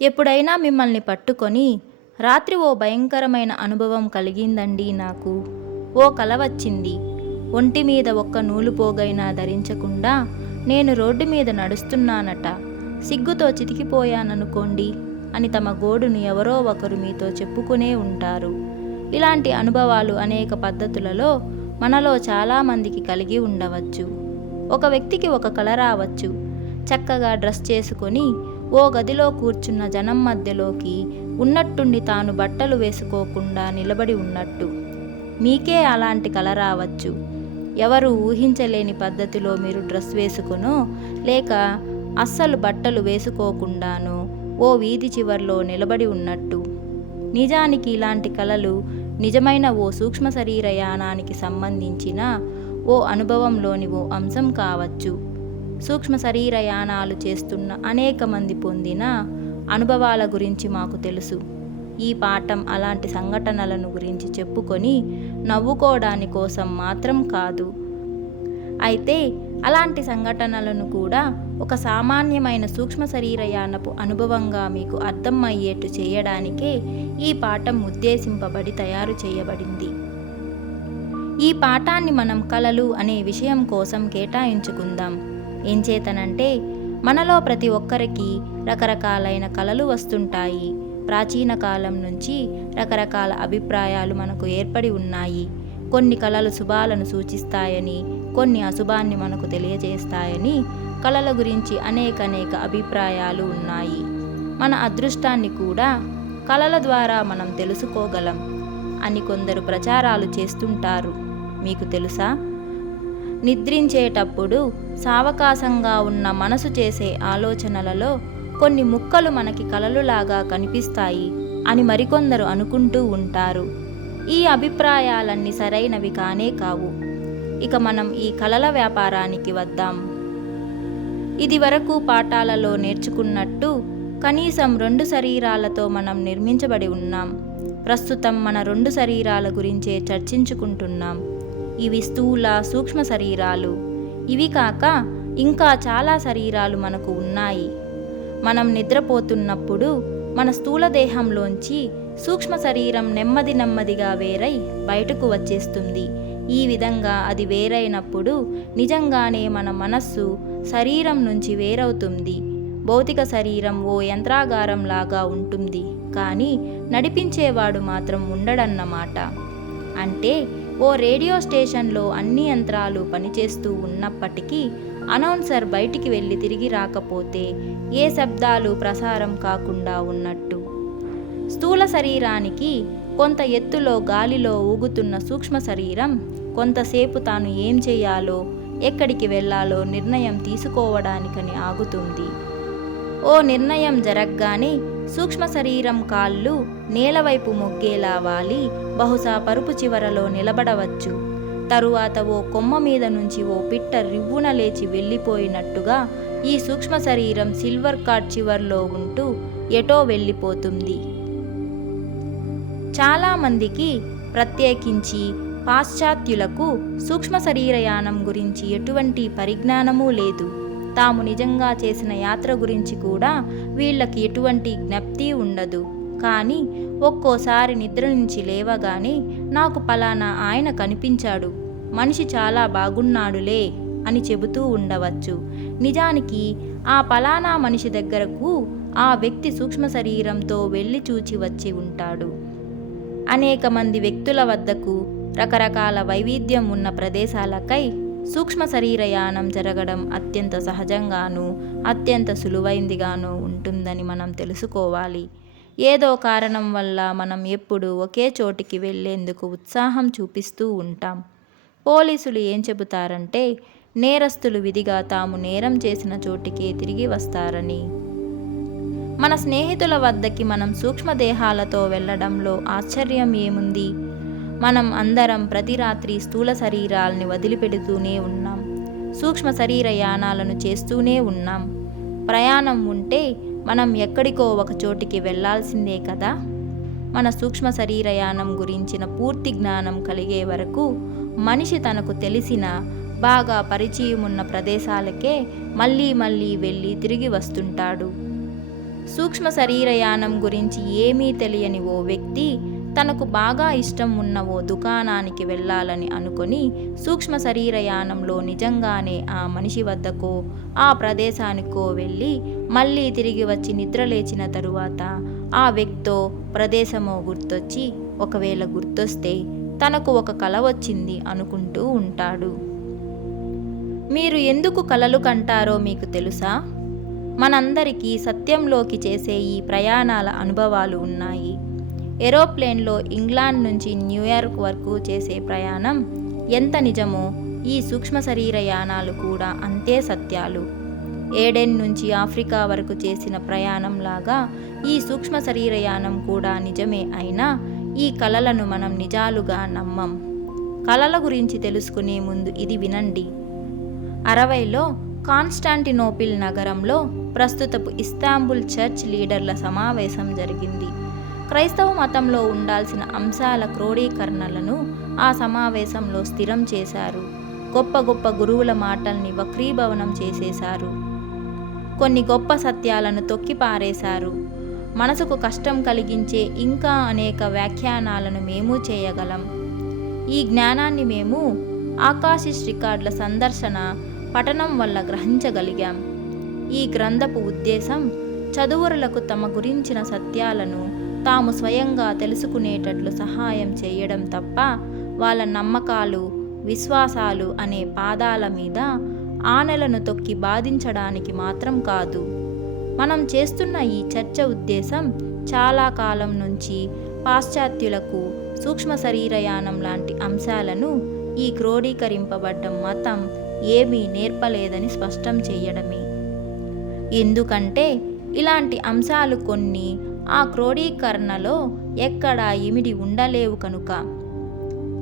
ఎప్పుడైనా మిమ్మల్ని పట్టుకొని రాత్రి ఓ భయంకరమైన అనుభవం కలిగిందండి నాకు. ఓ కల వచ్చింది. ఒంటి మీద ఒక్క నూలు పోగైనా ధరించకుండా నేను రోడ్డు మీద నడుస్తున్నానట. సిగ్గుతో చితికిపోయాననుకోండి అని తమ గోడును ఎవరో ఒకరు మీతో చెప్పుకునే ఉంటారు. ఇలాంటి అనుభవాలు అనేక పద్ధతులలో మనలో చాలామందికి కలిగి ఉండవచ్చు. ఒక వ్యక్తికి ఒక కల రావచ్చు. చక్కగా డ్రెస్ చేసుకొని ఓ గదిలో కూర్చున్న జనం మధ్యలోకి ఉన్నట్టుండి తాను బట్టలు వేసుకోకుండా నిలబడి ఉన్నట్టు. మీకే అలాంటి కల రావచ్చు. ఎవరు ఊహించలేని పద్ధతిలో మీరు డ్రెస్ వేసుకునో లేక అస్సలు బట్టలు వేసుకోకుండానో ఓ వీధి చివర్లో నిలబడి ఉన్నట్టు. నిజానికి ఇలాంటి కలలు నిజమైన ఓ సూక్ష్మ శరీరయానానికి సంబంధించిన ఓ అనుభవంలోని ఓ అంశం కావచ్చు. సూక్ష్మ శరీరయానాలు చేస్తున్న అనేక మంది పొందిన అనుభవాల గురించి మాకు తెలుసు. ఈ పాఠం అలాంటి సంఘటనలను గురించి చెప్పుకొని నవ్వుకోవడాని కోసం మాత్రం కాదు. అయితే అలాంటి సంఘటనలను కూడా ఒక సామాన్యమైన సూక్ష్మ శరీరయానపు అనుభవంగా మీకు అర్థం అయ్యేట్టు చేయడానికే ఈ పాఠం ఉద్దేశింపబడి తయారు చేయబడింది. ఈ పాఠాన్ని మనం కలలు అనే విషయం కోసం కేటాయించుకుందాం. ఏంచేతనంటే మనలో ప్రతి ఒక్కరికి రకరకాలైన కలలు వస్తుంటాయి. ప్రాచీన కాలం నుంచి రకరకాల అభిప్రాయాలు మనకు ఏర్పడి ఉన్నాయి. కొన్ని కలలు శుభాలను సూచిస్తాయని, కొన్ని అశుభాన్ని మనకు తెలియజేస్తాయని కలల గురించి అనేక అభిప్రాయాలు ఉన్నాయి. మన అదృష్టాన్ని కూడా కలల ద్వారా మనం తెలుసుకోగలం అని కొందరు ప్రచారాలు చేస్తుంటారు. మీకు తెలుసా? నిద్రించేటప్పుడు సావకాశంగా ఉన్న మనసు చేసే ఆలోచనలలో కొన్ని ముక్కలు మనకి కలలులాగా కనిపిస్తాయి అని మరికొందరు అనుకుంటూ ఉంటారు. ఈ అభిప్రాయాలన్నీ సరైనవి కానే కావు. ఇక మనం ఈ కలల వ్యాపారానికి వద్దాం. ఇది వరకు పాఠాలలో నేర్చుకున్నట్టు కనీసం 2 శరీరాలతో మనం నిర్మించబడి ఉన్నాం. ప్రస్తుతం మన 2 శరీరాల గురించే చర్చించుకుంటున్నాం. ఇవి స్థూల, సూక్ష్మ శరీరాలు. ఇవి కాక ఇంకా చాలా శరీరాలు మనకు ఉన్నాయి. మనం నిద్రపోతున్నప్పుడు మన స్థూల దేహంలోంచి సూక్ష్మ శరీరం నెమ్మదిగా వేరై బయటకు వచ్చేస్తుంది. ఈ విధంగా అది వేరైనప్పుడు నిజంగానే మన మనస్సు శరీరం నుంచి వేరవుతుంది. భౌతిక శరీరం ఓ యంత్రాగారం లాగా ఉంటుంది, కానీ నడిపించేవాడు మాత్రం ఉండడన్నమాట. అంటే ఓ రేడియో స్టేషన్లో అన్ని యంత్రాలు పనిచేస్తూ ఉన్నప్పటికీ అనౌన్సర్ బయటికి వెళ్ళి తిరిగి రాకపోతే ఏ శబ్దాలు ప్రసారం కాకుండా ఉన్నట్టు. స్థూల శరీరానికి కొంత ఎత్తులో గాలిలో ఊగుతున్న సూక్ష్మ శరీరం కొంతసేపు తాను ఏం చేయాలో, ఎక్కడికి వెళ్ళాలో నిర్ణయం తీసుకోవడానికని ఆగుతుంది. ఓ నిర్ణయం జరగ్గానే సూక్ష్మ శరీరం కాళ్ళు నేలవైపు మొగ్గేలా వాలి బహుశా పరుపు చివరలో నిలబడవచ్చు. తరువాత ఓ కొమ్మ మీద నుంచి ఓ పిట్ట రివ్వున లేచి వెళ్ళిపోయినట్టుగా ఈ సూక్ష్మ శరీరం సిల్వర్ కార్డ్ చివర్లో ఉంటూ ఎటో వెళ్ళిపోతుంది. చాలామందికి, ప్రత్యేకించి పాశ్చాత్యులకు సూక్ష్మ శరీరయానం గురించి ఎటువంటి పరిజ్ఞానమూ లేదు. తాము నిజంగా చేసిన యాత్ర గురించి కూడా వీళ్ళకి ఎటువంటి జ్ఞప్తి ఉండదు. కానీ ఒక్కోసారి నిద్ర నుంచి లేవగానే నాకు పలానా ఆయన కనిపించాడు, మనిషి చాలా బాగున్నాడులే అని చెబుతూ ఉండవచ్చు. నిజానికి ఆ పలానా మనిషి దగ్గరకు ఆ వ్యక్తి సూక్ష్మ శరీరంతో వెళ్ళి చూచి వచ్చి ఉంటాడు. అనేక మంది వ్యక్తుల వద్దకు రకరకాల వైవిధ్యం ఉన్న ప్రదేశాలకై సూక్ష్మ శరీరయానం జరగడం అత్యంత సహజంగానూ అత్యంత సులువైందిగానూ ఉంటుందని మనం తెలుసుకోవాలి. ఏదో కారణం వల్ల మనం ఎప్పుడూ ఒకే చోటికి వెళ్ళేందుకు ఉత్సాహం చూపిస్తూ ఉంటాం. పోలీసులు ఏం చెబుతారంటే నేరస్తులు విధిగా తాము నేరం చేసిన చోటికే తిరిగి వస్తారని. మన స్నేహితుల వద్దకి మనం సూక్ష్మదేహాలతో వెళ్ళడంలో ఆశ్చర్యం ఏముంది? మనం అందరం ప్రతి రాత్రి స్థూల శరీరాల్ని వదిలిపెడుతూనే ఉన్నాం. సూక్ష్మ శరీరయానాలను చేస్తూనే ఉన్నాం. ప్రయాణం ఉంటే మనం ఎక్కడికో ఒక చోటికి వెళ్ళాల్సిందే కదా. మన సూక్ష్మ శరీరయానం గురించిన పూర్తి జ్ఞానం కలిగే వరకు మనిషి తనకు తెలిసిన, బాగా పరిచయం ఉన్న ప్రదేశాలకే మళ్ళీ వెళ్ళి తిరిగి వస్తుంటాడు. సూక్ష్మ శరీరయానం గురించి ఏమీ తెలియని ఓ వ్యక్తి తనకు బాగా ఇష్టం ఉన్న ఓ దుకాణానికి వెళ్ళాలని అనుకొని సూక్ష్మ శరీరయానంలో నిజంగానే ఆ మనిషి వద్దకో ఆ ప్రదేశానికో వెళ్ళి మళ్ళీ తిరిగి వచ్చి నిద్రలేచిన తరువాత ఆ వ్యక్తో ప్రదేశమో గుర్తొచ్చి ఒకవేళ గుర్తొస్తే తనకు ఒక కల వచ్చింది అనుకుంటూ ఉంటాడు. మీరు ఎందుకు కలలు కంటారో మీకు తెలుసా? మనందరికీ సత్యంలోకి చేసే ఈ ప్రయాణాల అనుభవాలు ఉన్నాయి. ఏరోప్లేన్లో ఇంగ్లాండ్ నుంచి న్యూయార్క్ వరకు చేసే ప్రయాణం ఎంత నిజమో ఈ సూక్ష్మ శరీరయానాలు కూడా అంతే సత్యాలు. ఏడెన్ నుంచి ఆఫ్రికా వరకు చేసిన ప్రయాణంలాగా ఈ సూక్ష్మ శరీరయానం కూడా నిజమే అయినా ఈ కలలను మనం నిజాలుగా నమ్మం. కలల గురించి తెలుసుకునే ముందు ఇది వినండి. 60లో కాన్స్టాంటినోపిల్ నగరంలో ప్రస్తుతపు ఇస్తాంబుల్ చర్చ్ లీడర్ల సమావేశం జరిగింది. క్రైస్తవ మతంలో ఉండాల్సిన అంశాల క్రోడీకరణలను ఆ సమావేశంలో స్థిరం చేశారు. గొప్ప గొప్ప గురువుల మాటల్ని వక్రీభవనం చేసేశారు. కొన్ని గొప్ప సత్యాలను తొక్కిపారేశారు. మనసుకు కష్టం కలిగించే ఇంకా అనేక వ్యాఖ్యానాలను మేము చేయగలం. ఈ జ్ఞానాన్ని మేము ఆకాశిష్ రికార్డుల సందర్శన పఠనం వల్ల గ్రహించగలిగాం. ఈ గ్రంథపు ఉద్దేశం చదువురులకు తమ గురించిన సత్యాలను తాము స్వయంగా తెలుసుకునేటట్లు సహాయం చేయడం తప్ప వాళ్ళ నమ్మకాలు, విశ్వాసాలు అనే పాదాల మీద ఆనెలను తొక్కి బాధించడానికి మాత్రం కాదు. మనం చేస్తున్న ఈ చర్చ ఉద్దేశం చాలా కాలం నుంచి పాశ్చాత్యులకు సూక్ష్మ శరీరయానం లాంటి అంశాలను ఈ క్రోడీకరింపబడ్డ మతం ఏమీ నేర్పలేదని స్పష్టం చేయడమే. ఎందుకంటే ఇలాంటి అంశాలు కొన్ని ఆ క్రోడీకరణలో ఎక్కడా ఇమిడి ఉండలేవు కనుక.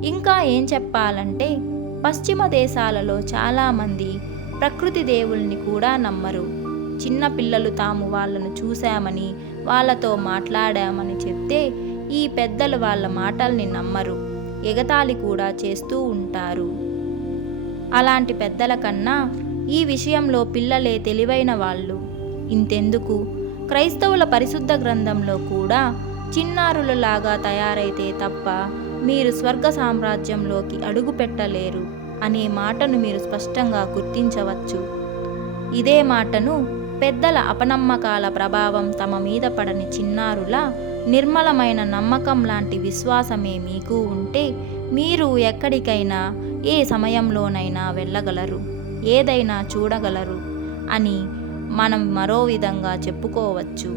ఇంకా ఏం చెప్పాలంటే పశ్చిమ దేశాలలో చాలామంది ప్రకృతి దేవుల్ని కూడా నమ్మరు. చిన్న పిల్లలు తాము వాళ్ళను చూశామని వాళ్ళతో మాట్లాడామని చెప్తే ఈ పెద్దలు వాళ్ళ మాటల్ని నమ్మరు, ఎగతాళి కూడా చేస్తూ ఉంటారు. అలాంటి పెద్దల కన్నా ఈ విషయంలో పిల్లలే తెలివైన వాళ్ళు. ఇంతెందుకు, క్రైస్తవుల పరిశుద్ధ గ్రంథంలో కూడా చిన్నారులలాగా తయారైతే తప్ప మీరు స్వర్గ సామ్రాజ్యంలోకి అడుగు పెట్టలేరు అనే మాటను మీరు స్పష్టంగా గుర్తించవచ్చు. ఇదే మాటను పెద్దల అపనమ్మకాల ప్రభావం తమ మీద పడని చిన్నారుల నిర్మలమైన నమ్మకం లాంటి విశ్వాసమే మీకు ఉంటే మీరు ఎక్కడికైనా ఏ సమయంలోనైనా వెళ్ళగలరు, ఏదైనా చూడగలరు అని మనం మరో విధంగా చెప్పుకోవచ్చు.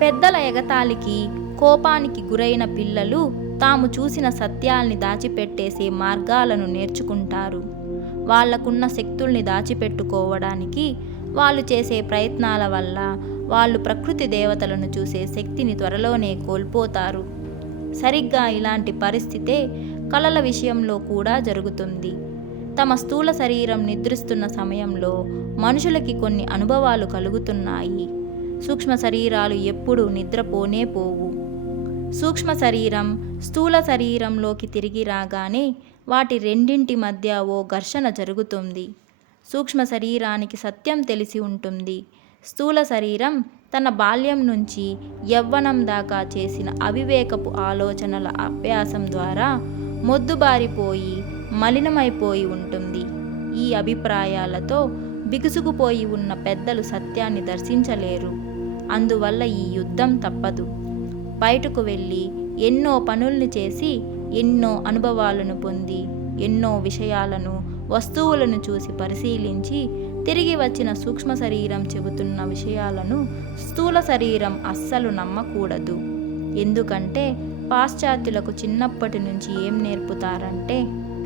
పెద్దల ఎగతాళికి, కోపానికి గురైన పిల్లలు తాము చూసిన సత్యాల్ని దాచిపెట్టేసే మార్గాలను నేర్చుకుంటారు. వాళ్లకున్న శక్తుల్ని దాచిపెట్టుకోవడానికి వాళ్ళు చేసే ప్రయత్నాల వల్ల వాళ్ళు ప్రకృతి దేవతలను చూసే శక్తిని త్వరలోనే కోల్పోతారు. సరిగ్గా ఇలాంటి పరిస్థితే కలల విషయంలో కూడా జరుగుతుంది. తమ స్థూల శరీరం నిద్రిస్తున్న సమయంలో మనుషులకి కొన్ని అనుభవాలు కలుగుతున్నాయి. సూక్ష్మ శరీరాలు ఎప్పుడూ నిద్రపోనే పోవు. సూక్ష్మ శరీరం స్థూల శరీరంలోకి తిరిగి రాగానే వాటి రెండింటి మధ్య ఓ ఘర్షణ జరుగుతుంది. సూక్ష్మ శరీరానికి సత్యం తెలిసి ఉంటుంది. స్థూల శరీరం తన బాల్యం నుంచి యవ్వనం దాకా చేసిన అవివేకపు ఆలోచనల అభ్యాసం ద్వారా మొద్దుబారిపోయి మలినమైపోయి ఉంటుంది. ఈ అభిప్రాయాలతో బిగుసుకుపోయి ఉన్న పెద్దలు సత్యాన్ని దర్శించలేరు. అందువల్ల ఈ యుద్ధం తప్పదు. బయటకు వెళ్ళి ఎన్నో పనుల్ని చేసి ఎన్నో అనుభవాలను పొంది ఎన్నో విషయాలను, వస్తువులను చూసి పరిశీలించి తిరిగి వచ్చిన సూక్ష్మ శరీరం చెబుతున్న విషయాలను స్థూల శరీరం అస్సలు నమ్మకూడదు. ఎందుకంటే పాశ్చాత్యులకు చిన్నప్పటి నుంచి ఏం నేర్పుతారంటే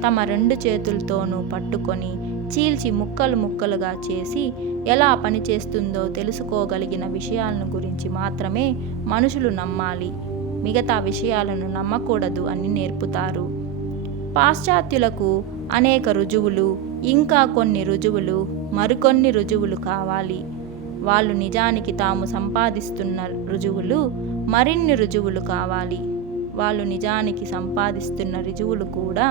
తమ రెండు చేతులతోనూ పట్టుకొని చీల్చి ముక్కలు ముక్కలుగా చేసి ఎలా పనిచేస్తుందో తెలుసుకోగలిగిన విషయాలను గురించి మాత్రమే మనుషులు నమ్మాలి, మిగతా విషయాలను నమ్మకూడదు అని నేర్పుతారు. పాశ్చాత్యులకు అనేక రుజువులు, ఇంకా కొన్ని రుజువులు, మరికొన్ని రుజువులు కావాలి. వాళ్ళు నిజానికి తాము సంపాదిస్తున్న రుజువులు మరిన్ని రుజువులు కావాలి. వాళ్ళు నిజానికి సంపాదిస్తున్న రుజువులు కూడా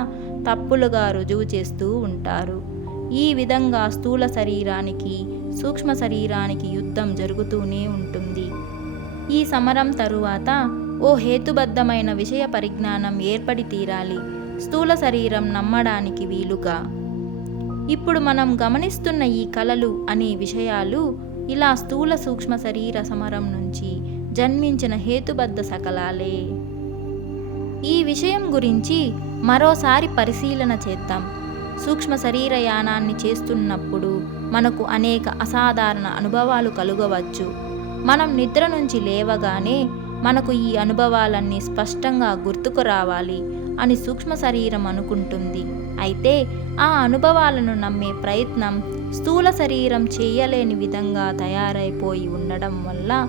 తప్పులుగా రుజువు చేస్తూ ఉంటారు. ఈ విధంగా స్థూల శరీరానికి సూక్ష్మ శరీరానికి యుద్ధం జరుగుతూనే ఉంటుంది. ఈ సమరం తరువాత ఓ హేతుబద్ధమైన విషయ పరిజ్ఞానం ఏర్పడి తీరాలి, స్థూల శరీరం నమ్మడానికి వీలుగా. ఇప్పుడు మనం గమనిస్తున్న ఈ కలలు అనే విషయాలు ఇలా స్థూల సూక్ష్మ శరీర సమరం నుంచి జన్మించిన హేతుబద్ధ శకలాలే. ఈ విషయం గురించి మరోసారి పరిశీలన చేద్దాం. సూక్ష్మ శరీర యానాన్ని చేస్తున్నప్పుడు మనకు అనేక అసాధారణ అనుభవాలు కలుగవచ్చు. మనం నిద్ర నుంచి లేవగానే మనకు ఈ అనుభవాలన్నీ స్పష్టంగా గుర్తుకు రావాలి అని సూక్ష్మ శరీరం అనుకుంటుంది. అయితే ఆ అనుభవాలను నమ్మే ప్రయత్నం స్థూల శరీరం చేయలేని విధంగా తయారైపోయి ఉండడం వల్ల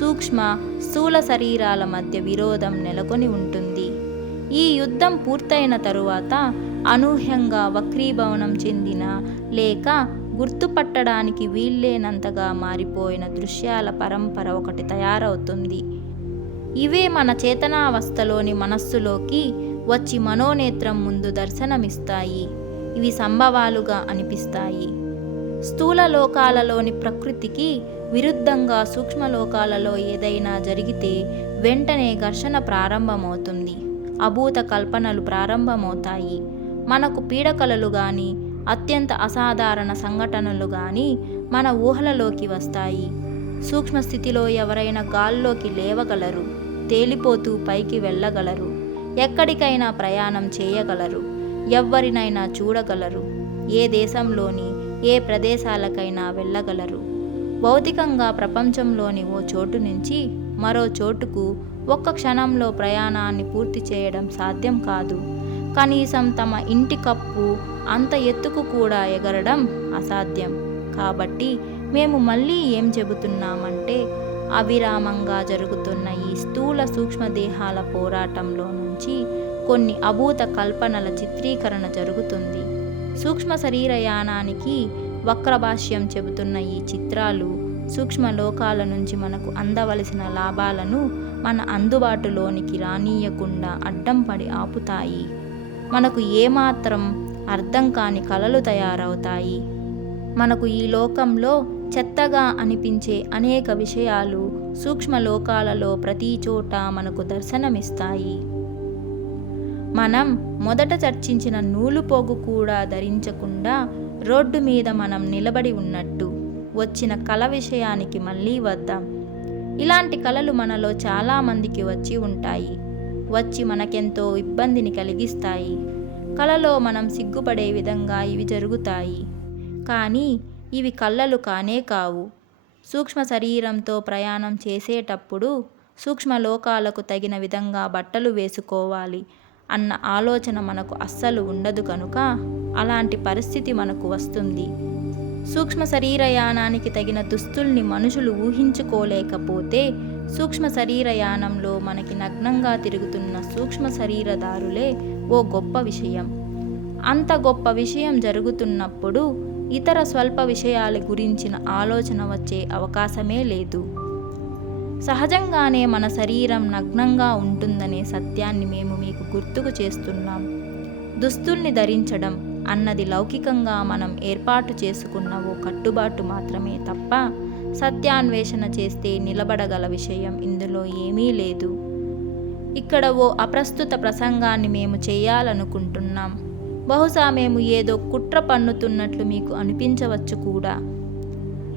సూక్ష్మ స్థూల శరీరాల మధ్య విరోధం నెలకొని ఉంటుంది. ఈ యుద్ధం పూర్తయిన తరువాత అనూహ్యంగా వక్రీభవనం చెందిన లేక గుర్తుపట్టడానికి వీల్లేనంతగా మారిపోయిన దృశ్యాల పరంపర ఒకటి తయారవుతుంది. ఇవే మన చేతనావస్థలోని మనస్సులోకి వచ్చి మనోనేత్రం ముందు దర్శనమిస్తాయి. ఇవి సంభవాలుగా అనిపిస్తాయి. స్థూల లోకాలలోని ప్రకృతికి విరుద్ధంగా సూక్ష్మలోకాలలో ఏదైనా జరిగితే వెంటనే ఘర్షణ ప్రారంభమవుతుంది. అభూత కల్పనలు ప్రారంభమవుతాయి. మనకు పీడకలలు కానీ అత్యంత అసాధారణ సంఘటనలు కానీ మన ఊహలలోకి వస్తాయి. సూక్ష్మస్థితిలో ఎవరైనా గాల్లోకి లేవగలరు, తేలిపోతూ పైకి వెళ్ళగలరు, ఎక్కడికైనా ప్రయాణం చేయగలరు, ఎవ్వరినైనా చూడగలరు, ఏ దేశంలోని ఏ ప్రదేశాలకైనా వెళ్ళగలరు. భౌతికంగా ప్రపంచంలోని ఓ చోటు నుంచి మరో చోటుకు ఒక్క క్షణంలో ప్రయాణాన్ని పూర్తి చేయడం సాధ్యం కాదు. కనీసం తమ ఇంటి కప్పు అంత ఎత్తుకు కూడా ఎగరడం అసాధ్యం. కాబట్టి మేము మళ్ళీ ఏం చెబుతున్నామంటే, అవిరామంగా జరుగుతున్న ఈ స్థూల సూక్ష్మదేహాల పోరాటంలో నుంచి కొన్ని అభూత కల్పనల చిత్రీకరణ జరుగుతుంది. సూక్ష్మ శరీరయానానికి వక్రభాష్యం చెబుతున్న ఈ చిత్రాలు సూక్ష్మ లోకాల నుంచి మనకు అందవలసిన లాభాలను మన అందుబాటులోనికి రానీయకుండా అడ్డం పడి ఆపుతాయి. మనకు ఏమాత్రం అర్థం కాని కలలు తయారవుతాయి. మనకు ఈ లోకంలో చెత్తగా అనిపించే అనేక విషయాలు సూక్ష్మ లోకాలలో ప్రతి చోట మనకు దర్శనమిస్తాయి. మనం మొదట చర్చించిన నూలుపోగు కూడా ధరించకుండా రోడ్డు మీద మనం నిలబడి ఉన్నట్టు వచ్చిన కళ విషయానికి మళ్ళీ వద్దాం. ఇలాంటి కళలు మనలో చాలామందికి వచ్చి ఉంటాయి. వచ్చి మనకెంతో ఇబ్బందిని కలిగిస్తాయి. కళలో మనం సిగ్గుపడే విధంగా ఇవి జరుగుతాయి. కానీ ఇవి కళ్ళలు కానే కావు. సూక్ష్మ శరీరంతో ప్రయాణం చేసేటప్పుడు సూక్ష్మ లోకాలకు తగిన విధంగా బట్టలు వేసుకోవాలి అన్న ఆలోచన మనకు అస్సలు ఉండదు కనుక అలాంటి పరిస్థితి మనకు వస్తుంది. సూక్ష్మ శరీరయానానికి తగిన దుస్తుల్ని మనుషులు ఊహించుకోలేకపోతే సూక్ష్మ శరీరయానంలో మనకి నగ్నంగా తిరుగుతున్న సూక్ష్మ శరీరదారులే ఓ గొప్ప విషయం. అంత గొప్ప విషయం జరుగుతున్నప్పుడు ఇతర స్వల్ప విషయాల గురించిన ఆలోచన వచ్చే అవకాశమే లేదు. సహజంగానే మన శరీరం నగ్నంగా ఉంటుందనే సత్యాన్ని మేము మీకు గుర్తుకు చేస్తున్నాం. దుస్తుల్ని ధరించడం అన్నది లౌకికంగా మనం ఏర్పాటు చేసుకున్న ఓ కట్టుబాటు మాత్రమే తప్ప సత్యాన్వేషణ చేస్తే నిలబడగల విషయం ఇందులో ఏమీ లేదు. ఇక్కడ ఓ అప్రస్తుత ప్రసంగాన్ని మేము చేయాలనుకుంటున్నాం. బహుశా మేము ఏదో కుట్ర పన్నుతున్నట్లు మీకు అనిపించవచ్చు కూడా.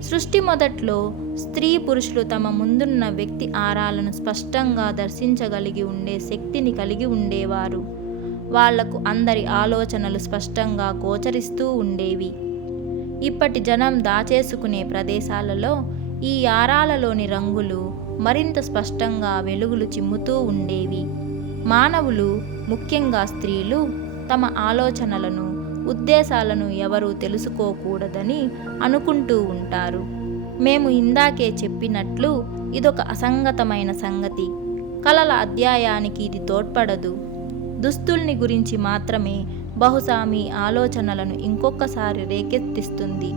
సృష్టి మొదట్లో స్త్రీ పురుషులు తమ ముందున్న వ్యక్తి ఆరాలను స్పష్టంగా దర్శించగలిగి ఉండే శక్తిని కలిగి ఉండేవారు. వాళ్లకు అందరి ఆలోచనలు స్పష్టంగా గోచరిస్తూ ఉండేవి. ఇప్పటి జనం దాచేసుకునే ప్రదేశాలలో ఈ ఆరాలలోని రంగులు మరింత స్పష్టంగా వెలుగులు చిమ్ముతూ ఉండేవి. మానవులు, ముఖ్యంగా స్త్రీలు, తమ ఆలోచనలను, ఉద్దేశాలను ఎవరూ తెలుసుకోకూడదని అనుకుంటూ ఉంటారు. మేము ఇందాకే చెప్పినట్లు ఇదొక అసంగతమైన సంగతి. కలల అధ్యాయానికి ఇది తోడ్పడదు. దుస్తుల్ని గురించి మాత్రమే బహుశా మీ ఆలోచనలను ఇంకొకసారి రేకెత్తిస్తుంది.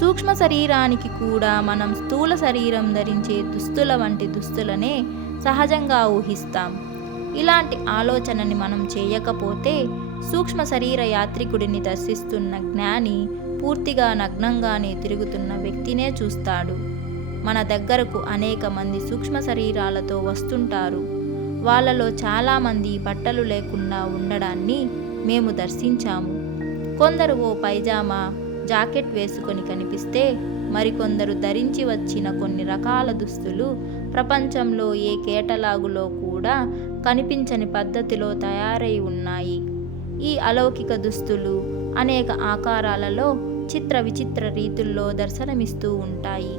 సూక్ష్మ శరీరానికి కూడా మనం స్థూల శరీరం ధరించే దుస్తుల వంటి దుస్తులనే సహజంగా ఊహిస్తాం. ఇలాంటి ఆలోచనని మనం చేయకపోతే సూక్ష్మ శరీర యాత్రికుడిని దర్శిస్తున్న జ్ఞాని పూర్తిగా నగ్నంగానే తిరుగుతున్న వ్యక్తినే చూస్తాడు. మన దగ్గరకు అనేక మంది సూక్ష్మ శరీరాలతో వస్తుంటారు. వాళ్ళలో చాలామంది బట్టలు లేకుండా ఉండడాన్ని మేము దర్శించాము. కొందరు ఓ పైజామా, జాకెట్ వేసుకొని కనిపిస్తే, మరికొందరు ధరించి వచ్చిన కొన్ని రకాల దుస్తులు ప్రపంచంలో ఏ కేటలాగులో కూడా కనిపించని పద్ధతిలో తయారై ఉన్నాయి. ఈ అలౌకిక దుస్తులు అనేక ఆకారాలలో చిత్ర విచిత్ర రీతుల్లో దర్శనమిస్తూ ఉంటాయి.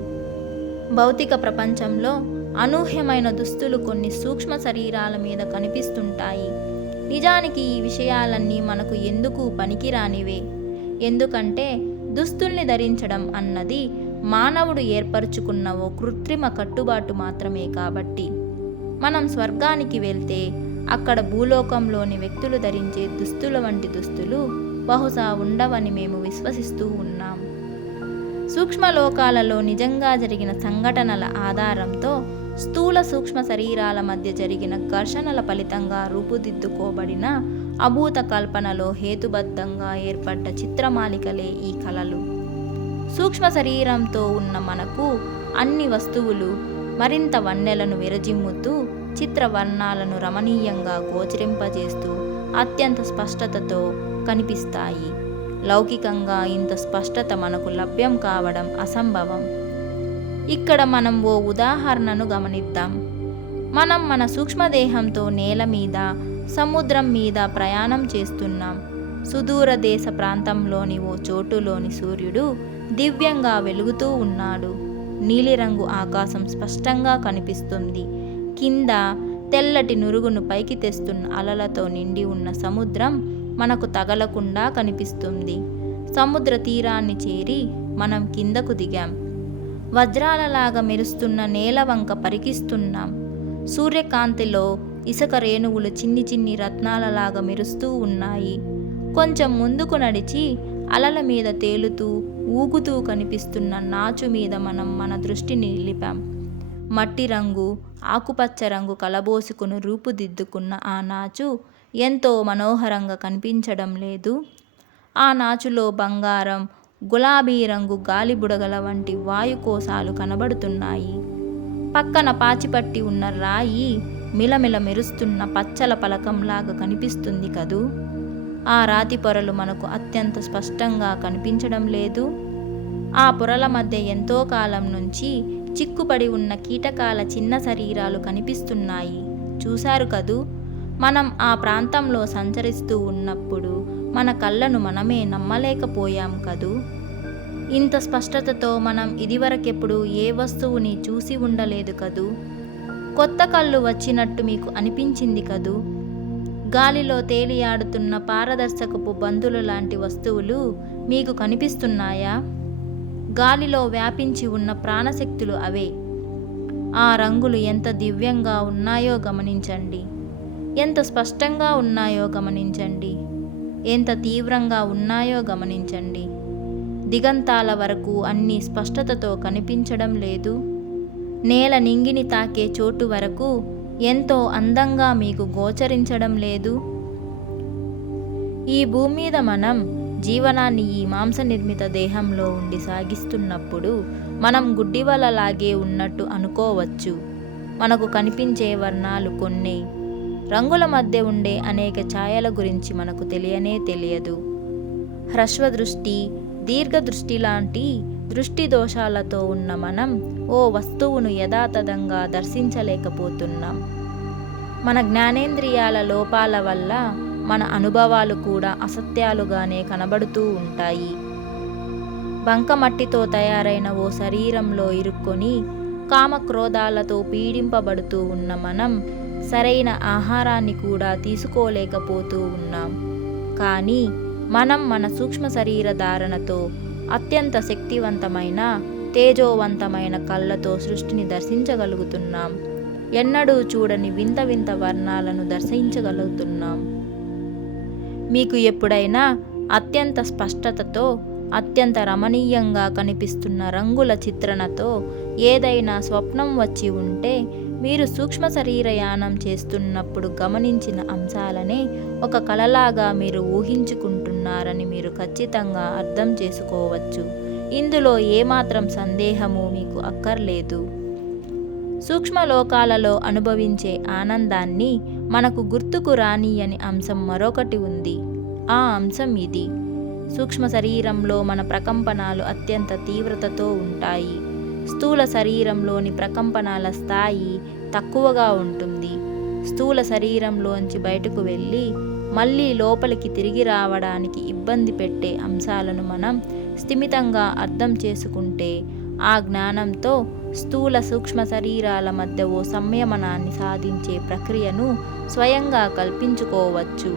భౌతిక ప్రపంచంలో అనూహ్యమైన దుస్తులు కొన్ని సూక్ష్మ శరీరాల మీద కనిపిస్తుంటాయి. నిజానికి ఈ విషయాలన్నీ మనకు ఎందుకు పనికిరానివే. ఎందుకంటే దుస్తుల్ని ధరించడం అన్నది మానవుడు ఏర్పరచుకున్న ఓ కృత్రిమ కట్టుబాటు మాత్రమే కాబట్టి. మనం స్వర్గానికి వెళ్తే అక్కడ భూలోకంలోని వ్యక్తులు ధరించే దుస్తుల వంటి దుస్తులు బహుశా ఉండవని మేము విశ్వసిస్తూ ఉన్నాం. సూక్ష్మలోకాలలో నిజంగా జరిగిన సంఘటనల ఆధారంతో స్థూల సూక్ష్మ శరీరాల మధ్య జరిగిన ఘర్షణల ఫలితంగా రూపుదిద్దుకోబడిన అభూత కల్పనలో హేతుబద్ధంగా ఏర్పడ్డ చిత్రమాలికలే ఈ కళలు. సూక్ష్మ శరీరంతో ఉన్న మనకు అన్ని వస్తువులు మరింత వన్నెలను విరజిమ్ముతూ చిత్రవర్ణాలను రమణీయంగా గోచరింపజేస్తూ అత్యంత స్పష్టతతో కనిపిస్తాయి. లౌకికంగా ఇంత స్పష్టత మనకు లభ్యం కావడం అసంభవం. ఇక్కడ మనం ఓ ఉదాహరణను గమనిద్దాం. మనం మన సూక్ష్మదేహంతో నేల మీద, సముద్రం మీద ప్రయాణం చేస్తున్నాం. సుదూర దేశ ప్రాంతంలోని ఓ చోటులోని సూర్యుడు దివ్యంగా వెలుగుతూ ఉన్నాడు. నీలిరంగు ఆకాశం స్పష్టంగా కనిపిస్తుంది. కింద తెల్లటి నురుగును పైకి తెస్తున్న అలలతో నిండి ఉన్న సముద్రం మనకు తగలకుండా కనిపిస్తుంది. సముద్ర తీరాన్ని చేరి మనం కిందకు దిగాం. వజ్రాలలాగా మెరుస్తున్న నేల వంక పరికిస్తున్నాం. సూర్యకాంతిలో ఇసుక రేణువులు చిన్ని చిన్ని రత్నాలలాగా మెరుస్తూ ఉన్నాయి. కొంచెం ముందుకు నడిచి అలల మీద తేలుతూ ఊగుతూ కనిపిస్తున్న నాచు మీద మనం మన దృష్టిని నిలిపాం. మట్టి రంగు, ఆకుపచ్చ రంగు కలబోసుకుని రూపుదిద్దుకున్న ఆ నాచు ఎంతో మనోహరంగా కనిపించడం లేదు? ఆ నాచులో బంగారం, గులాబీ రంగు గాలిబుడగల వంటి వాయుకోశాలు కనబడుతున్నాయి. పక్కన పాచిపట్టి ఉన్న రాయి మిలమిల మెరుస్తున్న పచ్చల పలకంలాగా కనిపిస్తుంది కదూ. ఆ రాతి పొరలు మనకు అత్యంత స్పష్టంగా కనిపించడం లేదు? ఆ పొరల మధ్య ఎంతో కాలం నుంచి చిక్కుపడి ఉన్న కీటకాల చిన్న శరీరాలు కనిపిస్తున్నాయి. చూశారు కదూ. మనం ఆ ప్రాంతంలో సంచరిస్తూ ఉన్నప్పుడు మన కళ్ళను మనమే నమ్మలేకపోయాం కదూ. ఇంత స్పష్టతతో మనం ఇదివరకెప్పుడు ఏ వస్తువుని చూసి ఉండలేదు కదూ. కొత్త కళ్ళు వచ్చినట్టు మీకు అనిపించింది కదూ. గాలిలో తేలియాడుతున్న పారదర్శకపు బంతులు లాంటి వస్తువులు మీకు కనిపిస్తున్నాయా? గాలిలో వ్యాపించి ఉన్న ప్రాణశక్తులు అవే. ఆ రంగులు ఎంత దివ్యంగా ఉన్నాయో గమనించండి. ఎంత స్పష్టంగా ఉన్నాయో గమనించండి. ఎంత తీవ్రంగా ఉన్నాయో గమనించండి. దిగంతాల వరకు అన్ని స్పష్టతతో కనిపించడం లేదు? నేల నింగిని తాకే చోటు వరకు ఎంతో అందంగా మీకు గోచరించడం లేదు? ఈ భూమి మీద మనం జీవనాన్ని ఈ మాంస నిర్మిత దేహంలో ఉండి సాగిస్తున్నప్పుడు మనం గుడ్డివలలాగే ఉన్నట్టు అనుకోవచ్చు. మనకు కనిపించే వర్ణాలు కొన్నే. రంగుల మధ్య ఉండే అనేక ఛాయల గురించి మనకు తెలియనే తెలియదు. హ్రస్వదృష్టి, దీర్ఘదృష్టి లాంటి దృష్టి దోషాలతో ఉన్న మనం ఓ వస్తువును యథాతథంగా దర్శించలేకపోతున్నాం. మన జ్ఞానేంద్రియాల లోపాల వల్ల మన అనుభవాలు కూడా అసత్యాలుగానే కనబడుతూ ఉంటాయి. బంకమట్టితో తయారైన ఓ శరీరంలో ఇరుక్కొని కామక్రోధాలతో పీడింపబడుతూ ఉన్న మనం సరైన ఆహారాన్ని కూడా తీసుకోలేకపోతూ ఉన్నాం. కానీ మనం మన సూక్ష్మ శరీర ధారణతో అత్యంత శక్తివంతమైన, తేజోవంతమైన కళ్ళతో సృష్టిని దర్శించగలుగుతున్నాం. ఎన్నడూ చూడని వింత వింత వర్ణాలను దర్శించగలుగుతున్నాం. మీకు ఎప్పుడైనా అత్యంత స్పష్టతతో, అత్యంత రమణీయంగా కనిపిస్తున్న రంగుల చిత్రణతో ఏదైనా స్వప్నం వచ్చి ఉంటే, మీరు సూక్ష్మ శరీరయానం చేస్తున్నప్పుడు గమనించిన అంశాలనే ఒక కలలాగా మీరు ఊహించుకుంటున్నారు. ఉన్నారని మీరు ఖచ్చితంగా అర్థం చేసుకోవచ్చు. ఇందులో ఏమాత్రం సందేహము మీకు అక్కర్లేదు. సూక్ష్మలోకాలలో అనుభవించే ఆనందాన్ని మనకు గుర్తుకు రానియని అంశం మరొకటి ఉంది. ఆ అంశం ఇది: సూక్ష్మ శరీరంలో మన ప్రకంపనాలు అత్యంత తీవ్రతతో ఉంటాయి. స్థూల శరీరంలోని ప్రకంపనాల స్థాయి తక్కువగా ఉంటుంది. స్థూల శరీరంలోంచి బయటకు వెళ్ళి మళ్ళీ లోపలికి తిరిగి రావడానికి ఇబ్బంది పెట్టే అంశాలను మనం స్థిమితంగా అర్థం చేసుకుంటే ఆ జ్ఞానంతో స్థూల సూక్ష్మ శరీరాల మధ్య ఓ సంయమనాన్ని సాధించే ప్రక్రియను స్వయంగా కల్పించుకోవచ్చు.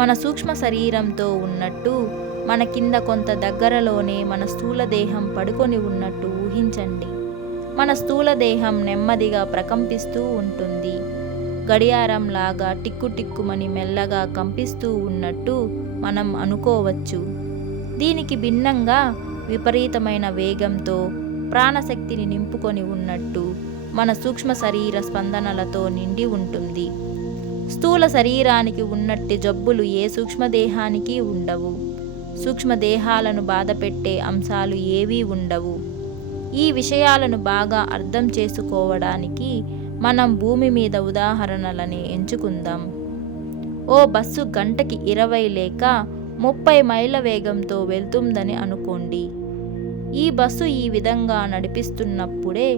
మన సూక్ష్మ శరీరంతో ఉన్నట్టు మన కింద కొంత దగ్గరలోనే మన స్థూల దేహం పడుకొని ఉన్నట్టు ఊహించండి. మన స్థూల దేహం నెమ్మదిగా ప్రకంపిస్తూ ఉంటుంది. గడియారంలాగా టిక్కుటిక్కుమని మెల్లగా కంపిస్తూ ఉన్నట్టు మనం అనుకోవచ్చు. దీనికి భిన్నంగా విపరీతమైన వేగంతో ప్రాణశక్తిని నింపుకొని ఉన్నట్టు మన సూక్ష్మ శరీర స్పందనలతో నిండి ఉంటుంది. స్థూల శరీరానికి ఉన్నట్టి జబ్బులు ఏ సూక్ష్మదేహానికి ఉండవు. సూక్ష్మదేహాలను బాధపెట్టే అంశాలు ఏవీ ఉండవు. ఈ విషయాలను బాగా అర్థం చేసుకోవడానికి మనం భూమి మీద ఉదాహరణలని ఎంచుకుందాం. ఓ బస్సు గంటకి 20 లేక 30 మైళ్ళ వేగంతో వెళ్తుందని అనుకోండి. ఈ బస్సు ఈ విధంగా నడిపిస్తున్నప్పుడే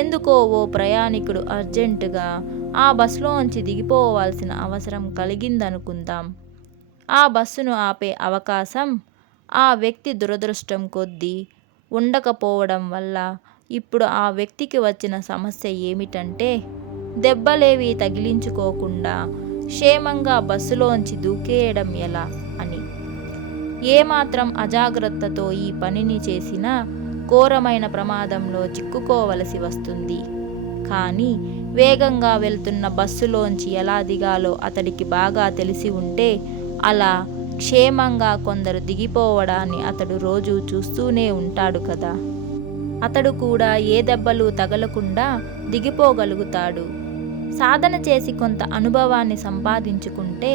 ఎందుకో ఓ ప్రయాణికుడు అర్జెంటుగా ఆ బస్సులోంచి దిగిపోవాల్సిన అవసరం కలిగిందనుకుందాం. ఆ బస్సును ఆపే అవకాశం ఆ వ్యక్తి దురదృష్టం కొద్దీ ఉండకపోవడం వల్ల ఇప్పుడు ఆ వ్యక్తికి వచ్చిన సమస్య ఏమిటంటే దెబ్బలేవి తగిలించుకోకుండా క్షేమంగా బస్సులోంచి దూకేయడం ఎలా అని. ఏమాత్రం అజాగ్రత్తతో ఈ పనిని చేసినా ఘోరమైన ప్రమాదంలో చిక్కుకోవలసి వస్తుంది. కానీ వేగంగా వెళ్తున్న బస్సులోంచి ఎలా దిగాలో అతడికి బాగా తెలిసి ఉంటే అలా క్షేమంగా కొందరు దిగిపోవడాన్ని అతడు రోజు చూస్తూనే ఉంటాడు కదా. అతడు కూడా ఏ దెబ్బలు తగలకుండా దిగిపోగలుగుతాడు. సాధన చేసి కొంత అనుభవాన్ని సంపాదించుకుంటే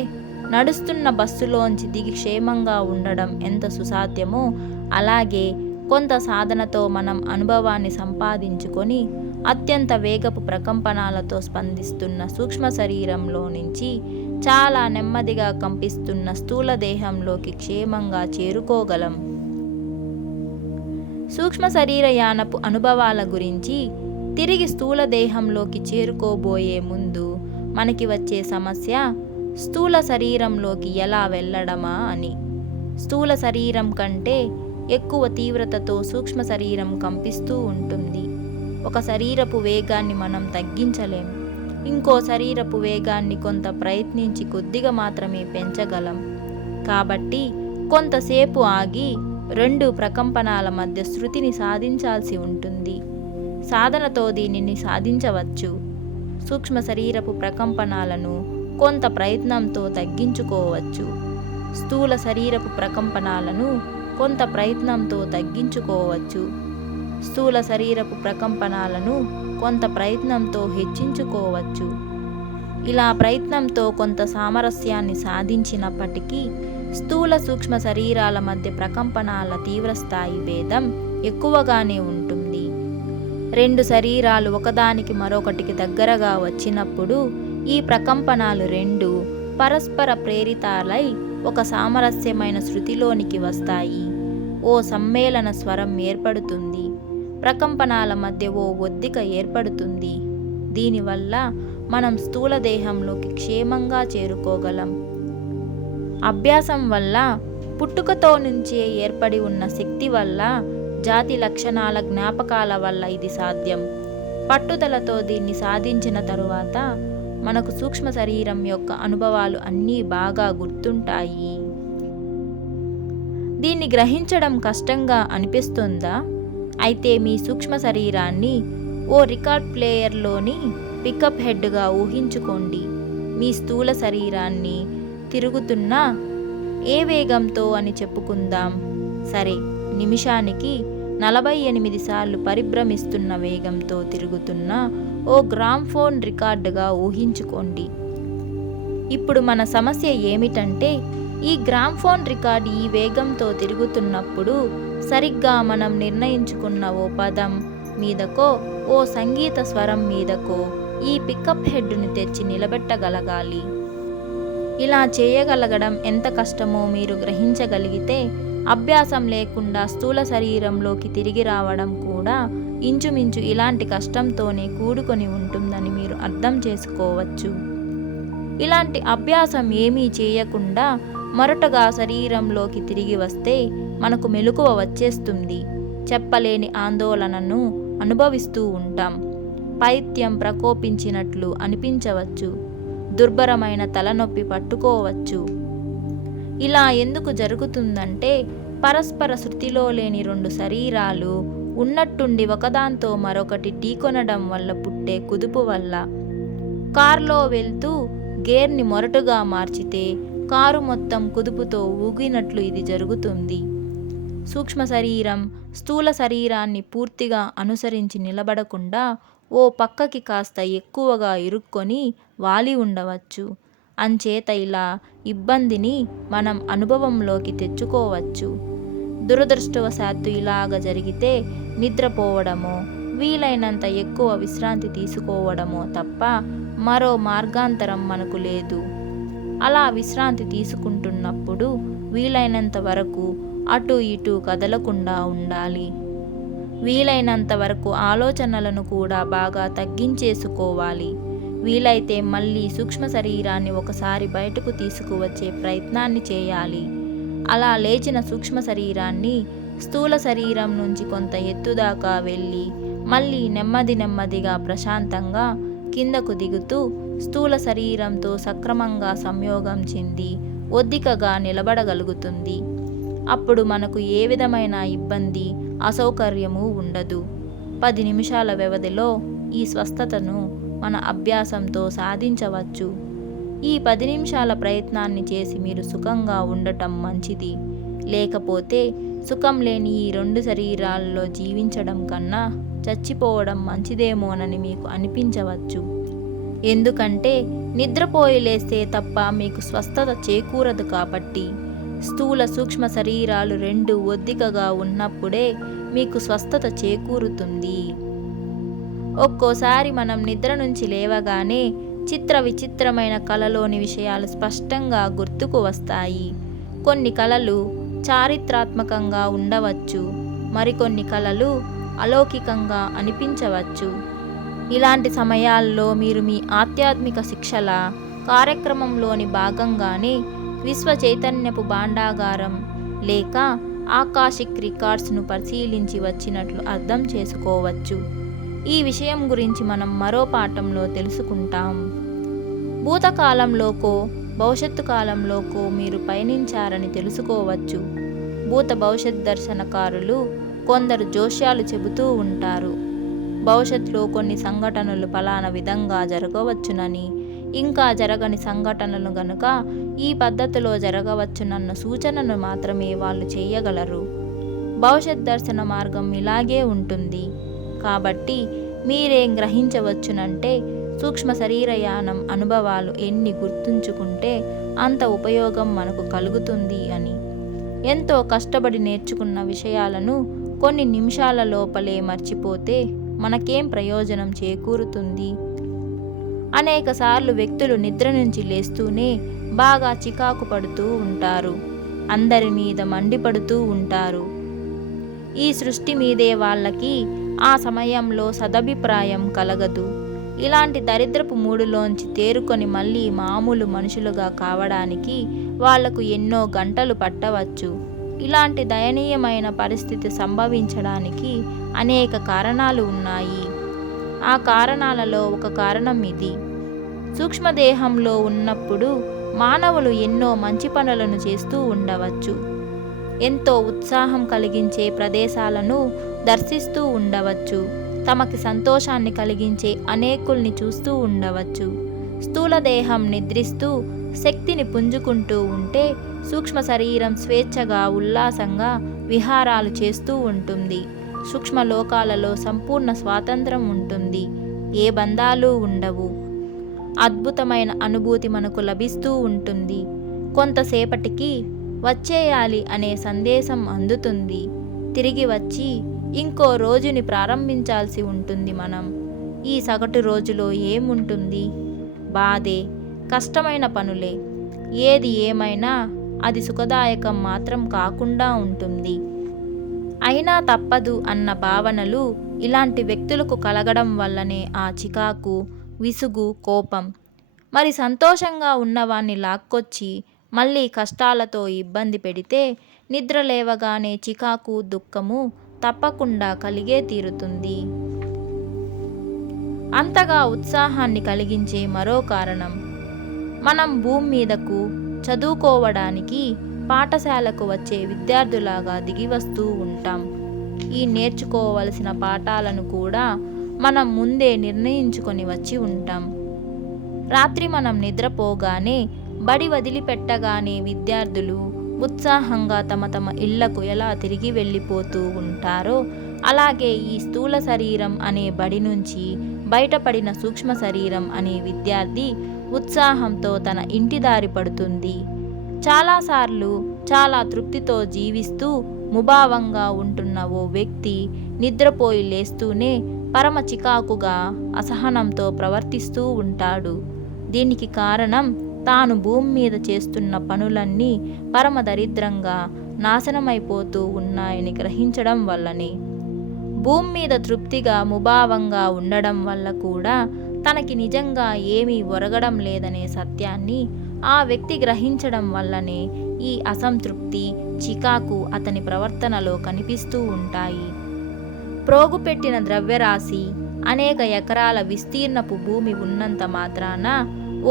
నడుస్తున్న బస్సులోంచి దిగి క్షేమంగా ఉండడం ఎంత సుసాధ్యమో అలాగే కొంత సాధనతో మనం అనుభవాన్ని సంపాదించుకొని అత్యంత వేగపు ప్రకంపనాలతో స్పందిస్తున్న సూక్ష్మ శరీరంలో నుంచి చాలా నెమ్మదిగా కంపిస్తున్న స్థూల దేహంలోకి క్షేమంగా చేరుకోగలం. సూక్ష్మ శరీర యానపు అనుభవాల గురించి తిరిగి స్థూల దేహంలోకి చేరుకోబోయే ముందు మనకి వచ్చే సమస్య స్థూల శరీరంలోకి ఎలా వెళ్ళడమా అని. స్థూల శరీరం కంటే ఎక్కువ తీవ్రతతో సూక్ష్మ శరీరం కంపిస్తూ ఉంటుంది. ఒక శరీరపు వేగాన్ని మనం తగ్గించలేం. ఇంకో శరీరపు వేగాన్ని కొంత ప్రయత్నించి కొద్దిగా మాత్రమే పెంచగలం. కాబట్టి కొంతసేపు ఆగి 2 ప్రకంపనాల మధ్య శృతిని సాధించాల్సి ఉంటుంది. సాధనతో దీనిని సాధించవచ్చు. సూక్ష్మ శరీరపు ప్రకంపనాలను కొంత ప్రయత్నంతో తగ్గించుకోవచ్చు. స్థూల శరీరపు ప్రకంపనాలను కొంత ప్రయత్నంతో తగ్గించుకోవచ్చు. స్థూల శరీరపు ప్రకంపనాలను కొంత ప్రయత్నంతో హెచ్చించుకోవచ్చు. ఇలా ప్రయత్నంతో కొంత సామరస్యాన్ని సాధించినప్పటికీ స్థూల సూక్ష్మ శరీరాల మధ్య ప్రకంపనాల తీవ్రస్థాయి భేదం ఎక్కువగానే ఉంటుంది. 2 శరీరాలు ఒకదానికి మరొకటికి దగ్గరగా వచ్చినప్పుడు ఈ ప్రకంపనాలు 2 పరస్పర ప్రేరితాలై ఒక సామరస్యమైన శృతిలోనికి వస్తాయి. ఓ సమ్మేళన స్వరం ఏర్పడుతుంది. ప్రకంపనాల మధ్య ఓ ఒద్దిక ఏర్పడుతుంది. దీనివల్ల మనం స్థూల దేహంలోకి క్షేమంగా చేరుకోగలం. అభ్యాసం వల్ల, పుట్టుకతో నుంచే ఏర్పడి ఉన్న శక్తి వల్ల, జాతి లక్షణాల జ్ఞాపకాల వల్ల ఇది సాధ్యం. పట్టుదలతో దీన్ని సాధించిన తరువాత మనకు సూక్ష్మ శరీరం యొక్క అనుభవాలు అన్నీ బాగా గుర్తుంటాయి. దీన్ని గ్రహించడం కష్టంగా అనిపిస్తుందా? అయితే మీ సూక్ష్మ శరీరాన్ని ఓ రికార్డ్ ప్లేయర్లోని పికప్ హెడ్గా ఊహించుకోండి. మీ స్థూల శరీరాన్ని తిరుగుతున్న ఏ వేగంతో అని చెప్పుకుందాం. సరే, నిమిషానికి 48 సార్లు పరిభ్రమిస్తున్న వేగంతో తిరుగుతున్న ఓ గ్రామ్ఫోన్ రికార్డుగా ఊహించుకోండి. ఇప్పుడు మన సమస్య ఏమిటంటే ఈ గ్రామ్ఫోన్ రికార్డ్ ఈ వేగంతో తిరుగుతున్నప్పుడు సరిగ్గా మనం నిర్ణయించుకున్న ఓ పదం మీదకో ఓ సంగీత స్వరం మీదకో ఈ పికప్ హెడ్ను తెచ్చి నిలబెట్టగలగాలి. ఇలా చేయగలగడం ఎంత కష్టమో మీరు గ్రహించగలిగితే అభ్యాసం లేకుండా స్థూల శరీరంలోకి తిరిగి రావడం కూడా ఇంచుమించు ఇలాంటి కష్టంతోనే కూడుకొని ఉంటుందని మీరు అర్థం చేసుకోవచ్చు. ఇలాంటి అభ్యాసం ఏమీ చేయకుండా మొరటగా శరీరంలోకి తిరిగి వస్తే మనకు మెలకువ వచ్చేస్తుంది. చెప్పలేని ఆందోళనను అనుభవిస్తూ ఉంటాం. పైత్యం ప్రకోపించినట్లు అనిపించవచ్చు. దుర్భరమైన తలనొప్పి పట్టుకోవచ్చు. ఇలా ఎందుకు జరుగుతుందంటే పరస్పర శృతిలో లేని రెండు శరీరాలు ఉన్నట్టుండి ఒకదాంతో మరొకటి ఢీకొనడం వల్ల పుట్టే కుదుపు వల్ల. కారులో వెళ్తూ గేర్ని మొరటుగా మార్చితే కారు మొత్తం కుదుపుతో ఊగినట్లు ఇది జరుగుతుంది. సూక్ష్మ శరీరం స్థూల శరీరాన్ని పూర్తిగా అనుసరించి నిలబడకుండా ఓ పక్కకి కాస్త ఎక్కువగా ఇరుక్కొని వాలి ఉండవచ్చు. అంచేత ఇలా ఇబ్బందిని మనం అనుభవంలోకి తెచ్చుకోవచ్చు. దురదృష్టవశాత్తు ఇలాగ జరిగితే నిద్రపోవడమో వీలైనంత ఎక్కువ విశ్రాంతి తీసుకోవడమో తప్ప మరో మార్గాంతరం మనకు లేదు. అలా విశ్రాంతి తీసుకుంటున్నప్పుడు వీలైనంత వరకు అటు ఇటు కదలకుండా ఉండాలి. వీలైనంత వరకు ఆలోచనలను కూడా బాగా తగ్గించేసుకోవాలి. వీలైతే మళ్ళీ సూక్ష్మ శరీరాన్ని ఒకసారి బయటకు తీసుకువచ్చే ప్రయత్నాన్ని చేయాలి. అలా లేచిన సూక్ష్మ శరీరాన్ని స్థూల శరీరం నుంచి కొంత ఎత్తుదాకా వెళ్ళి మళ్ళీ నెమ్మదిగా ప్రశాంతంగా కిందకు దిగుతూ స్థూల శరీరంతో సక్రమంగా సంయోగం చెంది ఒద్దికగా నిలబడగలుగుతుంది. అప్పుడు మనకు ఏ విధమైన ఇబ్బంది అసౌకర్యము ఉండదు. 10 నిమిషాల వ్యవధిలో ఈ స్వస్థతను మన అభ్యాసంతో సాధించవచ్చు. ఈ 10 నిమిషాల ప్రయత్నాన్ని చేసి మీరు సుఖంగా ఉండటం మంచిది. లేకపోతే సుఖం లేని ఈ రెండు శరీరాల్లో జీవించడం కన్నా చచ్చిపోవడం మంచిదేమోనని మీకు అనిపించవచ్చు. ఎందుకంటే నిద్రపోయి లేస్తే తప్ప మీకు స్వస్థత చేకూరదు కాబట్టి. స్థూల సూక్ష్మ శరీరాలు రెండు ఒద్దికగా ఉన్నప్పుడే మీకు స్వస్థత చేకూరుతుంది. ఒక్కోసారి మనం నిద్ర నుంచి లేవగానే చిత్ర విచిత్రమైన కలలోని విషయాలు స్పష్టంగా గుర్తుకు వస్తాయి. కొన్ని కలలు చారిత్రాత్మకంగా ఉండవచ్చు. మరికొన్ని కలలు అలౌకికంగా అనిపించవచ్చు. ఇలాంటి సమయాల్లో మీరు మీ ఆధ్యాత్మిక శిక్షల కార్యక్రమంలోని భాగంగానే విశ్వ చైతన్యపు భాండాగారం లేక ఆకాశిక్ రికార్డ్స్ను పరిశీలించి వచ్చినట్లు అర్థం చేసుకోవచ్చు. ఈ విషయం గురించి మనం మరో పాఠంలో తెలుసుకుంటాం. భూతకాలంలోకో భవిష్యత్తు కాలంలోకో మీరు పయనించారని తెలుసుకోవచ్చు. భూత భవిష్యత్ దర్శనకారులు కొందరు జోష్యాలు చెబుతూ ఉంటారు. భవిష్యత్తులో కొన్ని సంఘటనలు ఫలానా విధంగా జరగవచ్చునని, ఇంకా జరగని సంఘటనలు గనుక ఈ పద్ధతిలో జరగవచ్చునన్న సూచనను మాత్రమే వాళ్ళు చేయగలరు. భవిష్యత్ దర్శన మార్గం ఇలాగే ఉంటుంది. కాబట్టి మీరేం గ్రహించవచ్చునంటే సూక్ష్మ శరీరయానం అనుభవాలు ఎన్ని గుర్తుంచుకుంటే అంత ఉపయోగం మనకు కలుగుతుంది అని. ఎంతో కష్టపడి నేర్చుకున్న విషయాలను కొన్ని నిమిషాల లోపలే మర్చిపోతే మనకేం ప్రయోజనం చేకూరుతుంది? అనేకసార్లు వ్యక్తులు నిద్ర నుంచి లేస్తూనే బాగా చికాకు పడుతూ ఉంటారు. అందరి మీద మండిపడుతూ ఉంటారు. ఈ సృష్టి మీదే వాళ్ళకి ఆ సమయంలో సదభిప్రాయం కలగదు. ఇలాంటి దరిద్రపు మూడులోంచి తేరుకొని మళ్ళీ మామూలు మనుషులుగా కావడానికి వాళ్లకు ఎన్నో గంటలు పట్టవచ్చు. ఇలాంటి దయనీయమైన పరిస్థితి సంభవించడానికి అనేక కారణాలు ఉన్నాయి. ఆ కారణాలలో ఒక కారణం ఇది. సూక్ష్మదేహంలో ఉన్నప్పుడు మానవులు ఎన్నో మంచి పనులను చేస్తూ ఉండవచ్చు. ఎంతో ఉత్సాహం కలిగించే ప్రదేశాలను దర్శిస్తూ ఉండవచ్చు. తమకి సంతోషాన్ని కలిగించే అనేకుల్ని చూస్తూ ఉండవచ్చు. స్థూలదేహం నిద్రిస్తూ శక్తిని పుంజుకుంటూ ఉంటే సూక్ష్మ శరీరం స్వేచ్ఛగా ఉల్లాసంగా విహారాలు చేస్తూ ఉంటుంది. సూక్ష్మ లోకాలలో సంపూర్ణ స్వాతంత్రం ఉంటుంది. ఏ బంధాలు ఉండవు. అద్భుతమైన అనుభూతి మనకు లభిస్తూ ఉంటుంది. కొంతసేపటికి వచ్చేయాలి అనే సందేశం అందుతుంది. తిరిగి వచ్చి ఇంకో రోజుని ప్రారంభించాల్సి ఉంటుంది మనం. ఈ సగటు రోజులో ఏముంటుంది? బాధే, కష్టమైన పనులే. ఏది ఏమైనా అది సుఖదాయకం మాత్రం కాకుండా ఉంటుంది. అయినా తప్పదు అన్న భావనలు ఇలాంటి వ్యక్తులకు కలగడం వల్లనే ఆ చికాకు, విసుగు, కోపం. మరి సంతోషంగా ఉన్నవాణ్ణి లాక్కొచ్చి మళ్ళీ కష్టాలతో ఇబ్బంది పెడితే నిద్ర లేవగానే చికాకు, దుఃఖము తప్పకుండా కలిగే తీరుతుంది. అంతగా ఉత్సాహాన్ని కలిగించే మరో కారణం, మనం భూమి మీదకు చదువుకోవడానికి పాఠశాలకు వచ్చే విద్యార్థులాగా దిగివస్తూ ఉంటాం. ఈ నేర్చుకోవలసిన పాఠాలను కూడా మనం ముందే నిర్ణయించుకొని వచ్చి ఉంటాం. రాత్రి మనం నిద్రపోగానే, బడి వదిలిపెట్టగానే విద్యార్థులు ఉత్సాహంగా తమ తమ ఇళ్లకు ఎలా తిరిగి వెళ్ళిపోతూ ఉంటారో, అలాగే ఈ స్థూల శరీరం అనే బడి నుంచి బయటపడిన సూక్ష్మ శరీరం అనే విద్యార్థి ఉత్సాహంతో తన ఇంటి దారి పడుతుంది. చాలాసార్లు చాలా తృప్తితో జీవిస్తూ ముభావంగా ఉంటున్న ఓ వ్యక్తి నిద్రపోయి లేస్తూనే పరమ చికాకుగా, అసహనంతో ప్రవర్తిస్తూ ఉంటాడు. దీనికి కారణం తాను భూమి మీద చేస్తున్న పనులన్నీ పరమ దరిద్రంగా, నాశనమైపోతూ ఉన్నాయని గ్రహించడం వల్లనే. భూమి మీద తృప్తిగా, ముభావంగా ఉండడం వల్ల కూడా తనకి నిజంగా ఏమీ ఒరగడం లేదనే సత్యాన్ని ఆ వ్యక్తి గ్రహించడం వల్లనే ఈ అసంతృప్తి, చికాకు అతని ప్రవర్తనలో కనిపిస్తూ ఉంటాయి. ప్రోగుపెట్టిన ద్రవ్యరాశి, అనేక ఎకరాల విస్తీర్ణపు భూమి ఉన్నంత మాత్రాన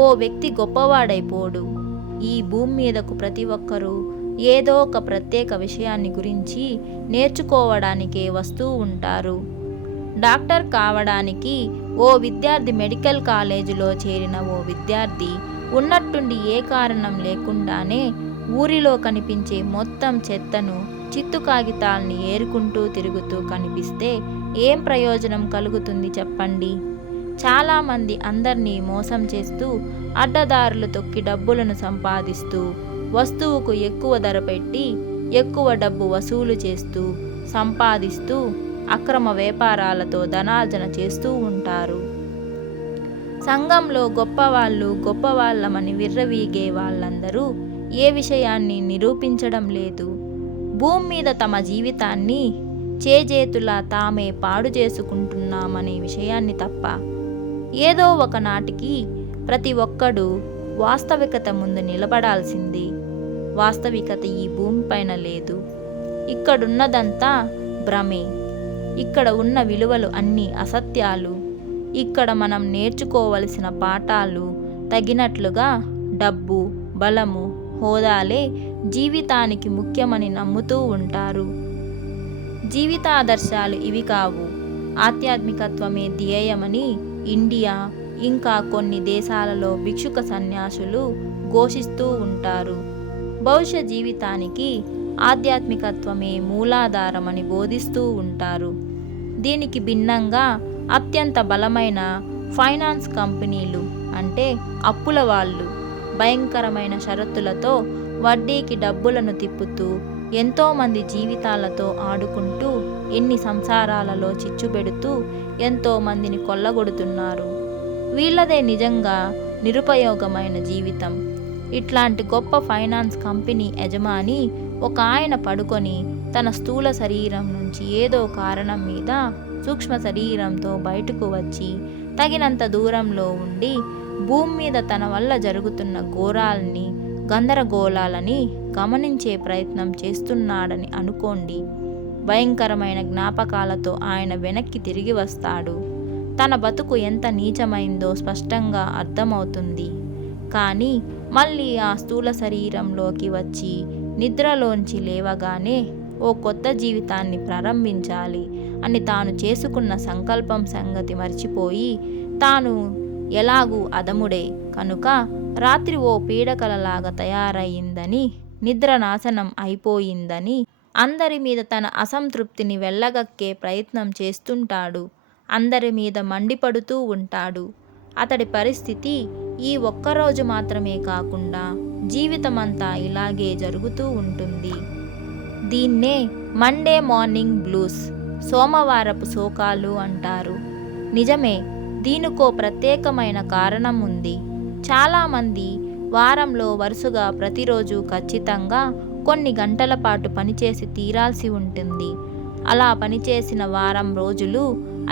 ఓ వ్యక్తి గొప్పవాడైపోడు. ఈ భూమి మీదకు ప్రతి ఒక్కరూ ఏదో ఒక ప్రత్యేక విషయాన్ని గురించి నేర్చుకోవడానికే వస్తూ ఉంటారు. డాక్టర్ కావడానికి ఓ విద్యార్థి మెడికల్ కాలేజీలో చేరిన ఓ విద్యార్థి ఉన్నట్టుండి ఏ కారణం లేకుండానే ఊరిలో కనిపించే మొత్తం చెత్తను, చిత్తు కాగితాల్ని ఏరుకుంటూ తిరుగుతూ కనిపిస్తే ఏం ప్రయోజనం కలుగుతుంది చెప్పండి? చాలామంది అందర్నీ మోసం చేస్తూ, అడ్డదారులు తొక్కి డబ్బులను సంపాదిస్తూ, వస్తువుకు ఎక్కువ ధర పెట్టి ఎక్కువ డబ్బు వసూలు చేస్తూ, సంపాదిస్తూ అక్రమ వ్యాపారాలతో ధనార్జన చేస్తూ ఉంటారు. సంఘంలో గొప్పవాళ్ళమని విర్రవీగే వాళ్ళందరూ ఏ విషయాన్ని నిరూపించడం లేదు. భూమి మీద తమ జీవితాన్ని చేజేతులా తామే పాడు చేసుకుంటున్నామనే విషయాన్ని తప్ప. ఏదో ఒకనాటికి ప్రతి ఒక్కడు వాస్తవికత ముందు నిలబడాల్సింది. వాస్తవికత ఈ భూమిపైన లేదు. ఇక్కడున్నదంతా భ్రమే. ఇక్కడ ఉన్న విలువలు అన్నీ అసత్యాలు. ఇక్కడ మనం నేర్చుకోవలసిన పాఠాలు తగినట్లుగా డబ్బు, బలము, హోదాలే జీవితానికి ముఖ్యమని నమ్ముతూ ఉంటారు. జీవితాదర్శాలు ఇవి కావు, ఆధ్యాత్మికత్వమే ధ్యేయమని ఇండియా ఇంకా కొన్ని దేశాలలో భిక్షుక సన్యాసులు ఘోషిస్తూ ఉంటారు. భవిష్య జీవితానికి ఆధ్యాత్మికత్వమే మూలాధారమని బోధిస్తూ ఉంటారు. దీనికి భిన్నంగా అత్యంత బలమైన ఫైనాన్స్ కంపెనీలు, అంటే అప్పుల వాళ్ళు, భయంకరమైన షరతులతో వడ్డీకి డబ్బులను తిప్పుతూ ఎంతోమంది జీవితాలతో ఆడుకుంటూ, ఎన్ని సంసారాలలో చిచ్చుపెడుతూ ఎంతోమందిని కొల్లగొడుతున్నారు. వీళ్ళదే నిజంగా నిరుపయోగమైన జీవితం. ఇట్లాంటి గొప్ప ఫైనాన్స్ కంపెనీ యజమాని ఒక ఆయన పడుకొని తన స్థూల శరీరం నుంచి ఏదో కారణం మీద సూక్ష్మ శరీరంతో బయటకు వచ్చి తగినంత దూరంలో ఉండి భూమి మీద తన వల్ల జరుగుతున్న ఘోరాలని, గందరగోళాలని గమనించే ప్రయత్నం చేస్తున్నాడని అనుకోండి. భయంకరమైన జ్ఞాపకాలతో ఆయన వెనక్కి తిరిగి వస్తాడు. తన బతుకు ఎంత నీచమైందో స్పష్టంగా అర్థమవుతుంది. కానీ మళ్ళీ ఆ స్థూల శరీరంలోకి వచ్చి నిద్రలోంచి లేవగానే ఓ కొత్త జీవితాన్ని ప్రారంభించాలి అని తాను చేసుకున్న సంకల్పం సంగతి మర్చిపోయి, తాను ఎలాగూ అధముడే కనుక రాత్రి ఓ పీడకలలాగా తయారయ్యిందని, నిద్ర నాశనం అయిపోయిందని అందరి మీద తన అసంతృప్తిని వెళ్ళగక్కే ప్రయత్నం చేస్తుంటాడు. అందరి మీద మండిపడుతూ ఉంటాడు. అతడి పరిస్థితి ఈ ఒక్కరోజు మాత్రమే కాకుండా జీవితమంతా ఇలాగే జరుగుతూ ఉంటుంది. దీన్నే మండే మార్నింగ్ బ్లూస్, సోమవారపు శోకాలు అంటారు. నిజమే, దీనికో ప్రత్యేకమైన కారణం ఉంది. చాలామంది వారంలో వరుసగా ప్రతిరోజు ఖచ్చితంగా కొన్ని గంటల పాటు పనిచేసి తీరాల్సి ఉంటుంది. అలా పనిచేసిన వారం రోజులు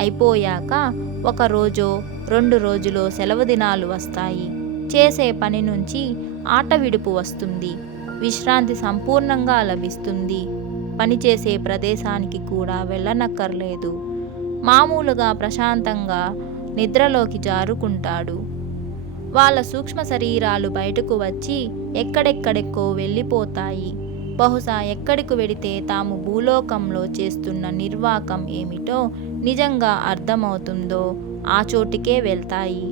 అయిపోయాక ఒక రోజో 2 రోజులో సెలవు దినాలు వస్తాయి. చేసే పని నుంచి ఆట విడుపు వస్తుంది. విశ్రాంతి సంపూర్ణంగా లభిస్తుంది. పనిచేసే ప్రదేశానికి కూడా వెళ్ళనక్కర్లేదు. మామూలుగా ప్రశాంతంగా నిద్రలోకి జారుకుంటాడు. వాళ్ళ సూక్ష్మ శరీరాలు బయటకు వచ్చి ఎక్కడెక్కడికో వెళ్ళిపోతాయి. బహుశా ఎక్కడికి వెడితే తాము భూలోకంలో చేస్తున్న నిర్వాకం ఏమిటో నిజంగా అర్థమవుతుందో ఆ చోటికే వెళ్తాయి.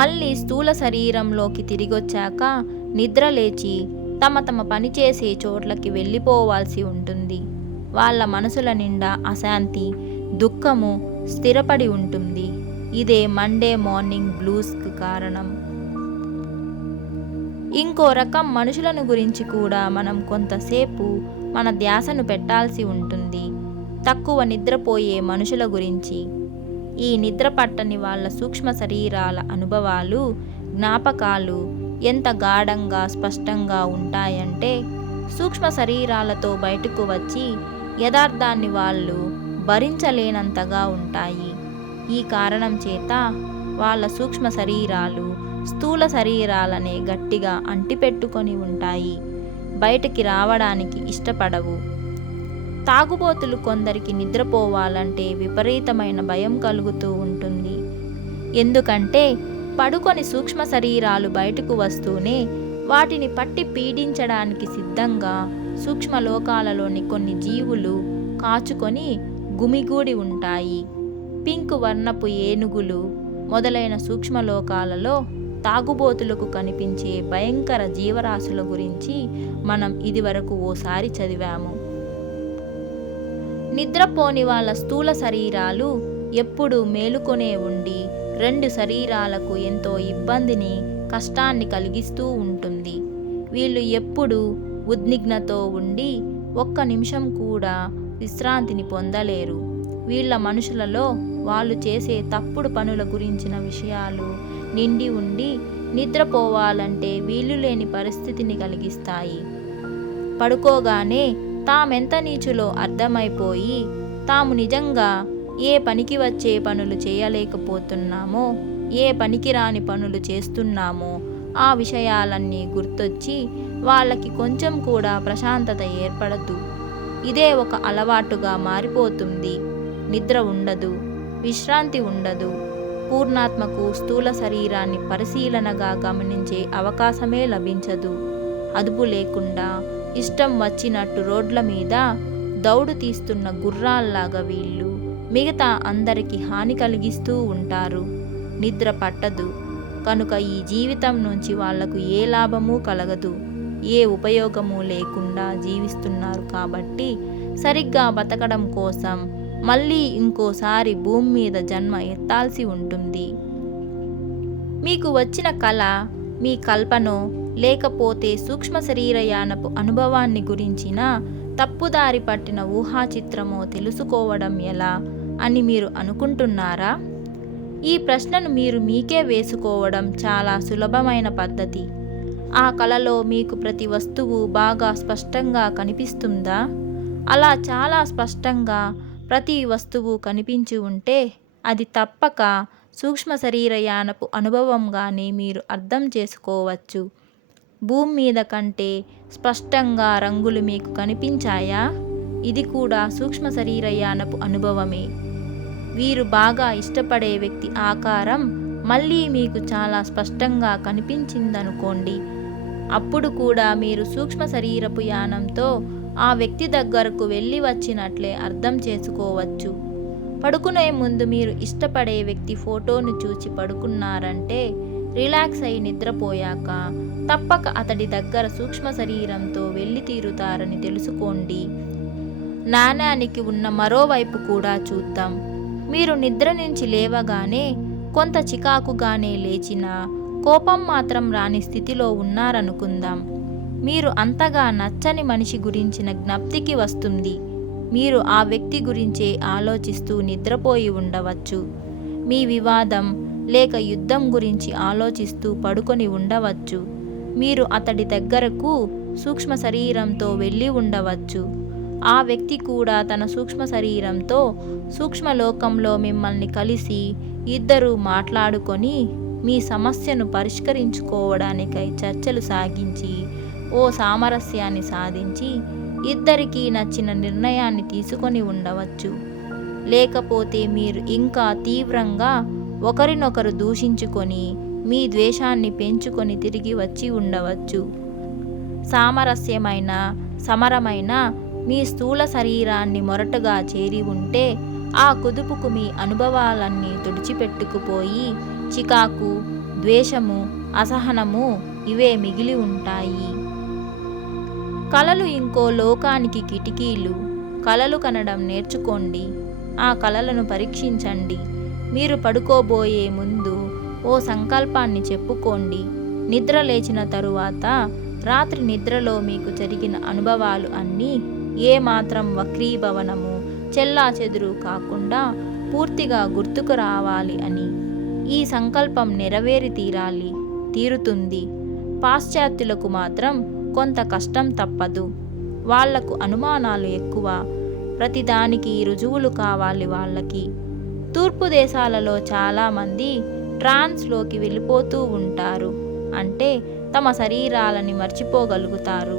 మళ్ళీ స్థూల శరీరంలోకి తిరిగొచ్చాక నిద్ర లేచి తమ తమ పనిచేసే చోట్లకి వెళ్ళిపోవాల్సి ఉంటుంది. వాళ్ళ మనసుల నిండా అశాంతి, దుఃఖము స్థిరపడి ఉంటుంది. ఇదే మండే మార్నింగ్ బ్లూస్కి కారణం. ఇంకో రకం మనుషులను గురించి కూడా మనం కొంతసేపు మన ధ్యాసను పెట్టాల్సి ఉంటుంది. తక్కువ నిద్రపోయే మనుషుల గురించి. ఈ నిద్ర పట్టని వాళ్ళ సూక్ష్మ శరీరాల అనుభవాలు, జ్ఞాపకాలు ఎంత గాఢంగా స్పష్టంగా ఉంటాయంటే సూక్ష్మ శరీరాలతో బయటకు వచ్చి యథార్థాన్ని వాళ్ళు భరించలేనంతగా ఉంటాయి. ఈ కారణం చేత వాళ్ళ సూక్ష్మ శరీరాలు స్థూల శరీరాలనే గట్టిగా అంటిపెట్టుకొని ఉంటాయి. బయటికి రావడానికి ఇష్టపడవు. తాగుబోతులు కొందరికి నిద్రపోవాలంటే విపరీతమైన భయం కలుగుతూ ఉంటుంది. ఎందుకంటే పడుకొని సూక్ష్మ శరీరాలు బయటకు వస్తూనే వాటిని పట్టి పీడించడానికి సిద్ధంగా సూక్ష్మలోకాలలోని కొన్ని జీవులు కాచుకొని గుమిగూడి ఉంటాయి. పింక్ వర్ణపు ఏనుగులు మొదలైన సూక్ష్మలోకాలలో తాగుబోతులకు కనిపించే భయంకర జీవరాశుల గురించి మనం ఇదివరకు ఓసారి చదివాము. నిద్రపోని వాళ్ళ స్థూల శరీరాలు ఎప్పుడూ మేలుకొనే ఉండి 2 శరీరాలకు ఎంతో ఇబ్బందిని, కష్టాన్ని కలిగిస్తూ ఉంటుంది. వీళ్ళు ఎప్పుడూ ఉద్విగ్నతో ఉండి ఒక్క నిమిషం కూడా విశ్రాంతిని పొందలేరు. వీళ్ళ మనుషులలో వాళ్ళు చేసే తప్పుడు పనుల గురించిన విషయాలు నిండి ఉండి నిద్రపోవాలంటే వీలు లేని పరిస్థితిని కలిగిస్తాయి. పడుకోగానే తామెంత నీచులో అర్థమైపోయి తాము నిజంగా ఏ పనికి వచ్చే పనులు చేయలేకపోతున్నామో, ఏ పనికిరాని పనులు చేస్తున్నామో ఆ విషయాలన్నీ గుర్తొచ్చి వాళ్ళకి కొంచెం కూడా ప్రశాంతత ఏర్పడదు. ఇదే ఒక అలవాటుగా మారిపోతుంది. నిద్ర ఉండదు, విశ్రాంతి ఉండదు. పూర్ణాత్మకు స్థూల శరీరాన్ని పరిశీలనగా గమనించే అవకాశమే లభించదు. అదుపు లేకుండా ఇష్టం వచ్చినట్టు రోడ్ల మీద దౌడు తీస్తున్న గుర్రాల్లాగా వీళ్ళు మిగతా అందరికీ హాని కలిగిస్తూ ఉంటారు. నిద్ర పట్టదు కనుక ఈ జీవితం నుంచి వాళ్లకు ఏ లాభమూ కలగదు. ఏ ఉపయోగము లేకుండా జీవిస్తున్నారు కాబట్టి సరిగ్గా బతకడం కోసం మళ్ళీ ఇంకోసారి భూమి మీద జన్మ ఎత్తాల్సి ఉంటుంది. మీకు వచ్చిన కళ, మీ కల్పనో లేకపోతే సూక్ష్మ శరీరయానపు అనుభవాన్ని గురించిన తప్పుదారి పట్టిన ఊహాచిత్రమో తెలుసుకోవడం ఎలా అని మీరు అనుకుంటున్నారా? ఈ ప్రశ్నను మీరు మీకే వేసుకోవడం చాలా సులభమైన పద్ధతి. ఆ కళలో మీకు ప్రతి వస్తువు బాగా స్పష్టంగా కనిపిస్తుందా? అలా చాలా స్పష్టంగా ప్రతి వస్తువు కనిపించి ఉంటే అది తప్పక సూక్ష్మ శరీరయానపు అనుభవంగానే మీరు అర్థం చేసుకోవచ్చు. భూమి మీద కంటే స్పష్టంగా రంగులు మీకు కనిపించాయా? ఇది కూడా సూక్ష్మ శరీరయానపు అనుభవమే. వీరు బాగా ఇష్టపడే వ్యక్తి ఆకారం మళ్ళీ మీకు చాలా స్పష్టంగా కనిపించిందనుకోండి. అప్పుడు కూడా మీరు సూక్ష్మ శరీరపు యానంతో ఆ వ్యక్తి దగ్గరకు వెళ్ళి వచ్చినట్లే అర్థం చేసుకోవచ్చు. పడుకునే ముందు మీరు ఇష్టపడే వ్యక్తి ఫోటోను చూచి పడుకున్నారంటే రిలాక్స్ అయి నిద్రపోయాక తప్పక అతడి దగ్గర సూక్ష్మ శరీరంతో వెళ్ళి తీరుతారని తెలుసుకోండి. నాణానికి ఉన్న మరోవైపు కూడా చూద్దాం. మీరు నిద్ర నుంచి లేవగానే కొంత చికాకుగానే లేచినా, కోపం మాత్రం రాని స్థితిలో ఉన్నారనుకుందాం. మీరు అంతగా నచ్చని మనిషి గురించిన జ్ఞప్తికి వస్తుంది. మీరు ఆ వ్యక్తి గురించే ఆలోచిస్తూ నిద్రపోయి ఉండవచ్చు. మీ వివాదం లేక యుద్ధం గురించి ఆలోచిస్తూ పడుకొని ఉండవచ్చు. మీరు అతడి దగ్గరకు సూక్ష్మ శరీరంతో వెళ్ళి ఉండవచ్చు. ఆ వ్యక్తి కూడా తన సూక్ష్మ శరీరంతో సూక్ష్మలోకంలో మిమ్మల్ని కలిసి ఇద్దరూ మాట్లాడుకొని మీ సమస్యను పరిష్కరించుకోవడానికై చర్చలు సాగించి ఓ సామరస్యాన్ని సాధించి ఇద్దరికీ నచ్చిన నిర్ణయాన్ని తీసుకొని ఉండవచ్చు. లేకపోతే మీరు ఇంకా తీవ్రంగా ఒకరినొకరు దూషించుకొని మీ ద్వేషాన్ని పెంచుకొని తిరిగి వచ్చి ఉండవచ్చు. సామరస్యమైన సమరమైన మీ స్థూల శరీరాన్ని మొరటుగా చేరి ఉంటే ఆ కుదుపుకు మీ అనుభవాలన్నీ తుడిచిపెట్టుకుపోయి చికాకు, ద్వేషము, అసహనము ఇవే మిగిలి ఉంటాయి. కలలు ఇంకో లోకానికి కిటికీలు. కలలు కనడం నేర్చుకోండి. ఆ కలలను పరీక్షించండి. మీరు పడుకోబోయే ముందు ఓ సంకల్పాన్ని చెప్పుకోండి. నిద్ర లేచిన తరువాత రాత్రి నిద్రలో మీకు జరిగిన అనుభవాలు అన్నీ ఏమాత్రం వక్రీభవనము చెల్లాచెదురు కాకుండా పూర్తిగా గుర్తుకు రావాలి అని. ఈ సంకల్పం నెరవేరి తీరుతుంది. పాశ్చాత్యులకు మాత్రం కొంత కష్టం తప్పదు. వాళ్లకు అనుమానాలు ఎక్కువ. ప్రతిదానికి రుజువులు కావాలి వాళ్ళకి. తూర్పు దేశాలలో చాలామంది ట్రాన్స్లోకి వెళ్ళిపోతూ ఉంటారు. అంటే తమ శరీరాలని మర్చిపోగలుగుతారు.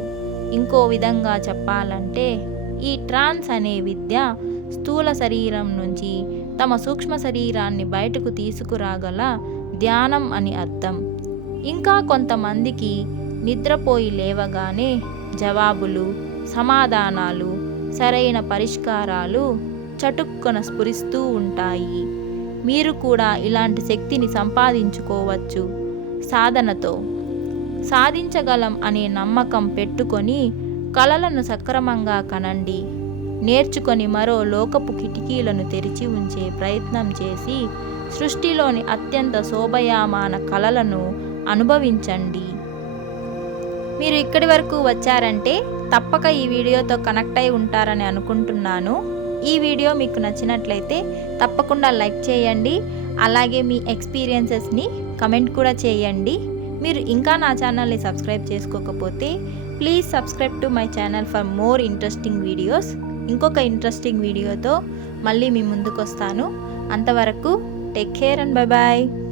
ఇంకో విధంగా చెప్పాలంటే ఈ ట్రాన్స్ అనే విద్య స్థూల శరీరం నుంచి తమ సూక్ష్మ శరీరాన్ని బయటకు తీసుకురాగల ధ్యానం అని అర్థం. ఇంకా కొంతమందికి నిద్రపోయి లేవగానే జవాబులు, సమాధానాలు, సరైన పరిష్కారాలు చటుక్కున స్ఫురిస్తూ ఉంటాయి. మీరు కూడా ఇలాంటి శక్తిని సంపాదించుకోవచ్చు. సాధనతో సాధించగలం అనే నమ్మకం పెట్టుకొని కలలను సక్రమంగా కనండి. నేర్చుకొని మరో లోకపు కిటికీలను తెరిచి ఉంచే ప్రయత్నం చేసి సృష్టిలోని అత్యంత శోభయామాన కలలను అనుభవించండి. మీరు ఇక్కడి వరకు వచ్చారంటే తప్పక ఈ వీడియోతో కనెక్ట్ అయి ఉంటారని అనుకుంటున్నాను. ఈ వీడియో మీకు నచ్చినట్లయితే తప్పకుండా లైక్ చేయండి. అలాగే మీ ఎక్స్పీరియన్సెస్ని కమెంట్ కూడా చేయండి. మీరు ఇంకా నా ఛానల్ని సబ్స్క్రైబ్ చేసుకోకపోతే please subscribe to my channel for more interesting videos. ఇంకొక ఇంట్రెస్టింగ్ వీడియోతో మళ్ళీ మీ ముందుకు వస్తాను. అంతవరకు take care and bye bye.